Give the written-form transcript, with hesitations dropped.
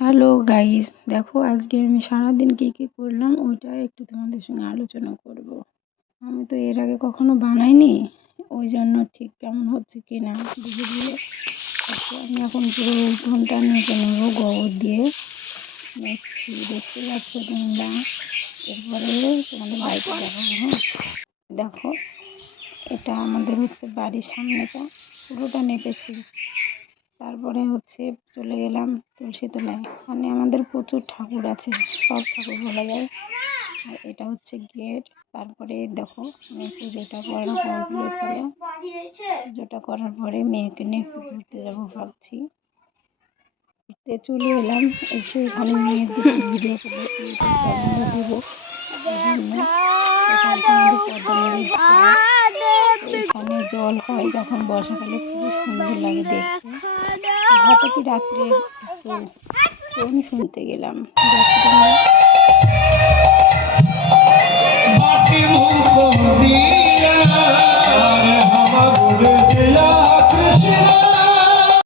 Hello guys, দেখো আজকে আমি সারাদিন কি করলাম ওইটা একটু তোমাদের সঙ্গে আলোচনা করব। আমি তো এর আগে কখনো বানাইনি, ওই জন্য ঠিক কেমন হচ্ছে কি না বুঝে দিয়ে আমি এখন পুরো উঠোনটা মেখে নেবো গোবর দিয়ে। মেখছি, দেখতে পাচ্ছ তোমরা। এরপরে তোমাদের বাড়িতে দেখাবো। হ্যাঁ, দেখো এটা আমাদের হচ্ছে বাড়ির সামনেটা পুরোটা নেপেছি। তারপরে হচ্ছে চলে গেলাম তুলসী তলায়। মানে আমাদের প্রচুর ঠাকুর আছে, সব ঠাকুর বলা যায়। আর এটা হচ্ছে গেট। তারপরে দেখো আমি পুজোটা করা কমপ্লিট হলে পুজোটা করার পরে মেয়েকে নিয়ে একটু ঘুরতে যাবো ভাবছি। ঘুরতে চলে এলাম, এসে এখানে মেয়ের দিকে ভিডিও করে ইউটিউব চ্যানেলে দেবো। এই জন্য এটা হচ্ছে আমাদের পদ্মা নদীর। এখানে জল হয় যখন বর্ষাকালে, খুবই সুন্দর লাগে দেখতে। হঠাৎই রাত্রে একটু ফোন শুনতে গেলাম, দেখো তোমরা।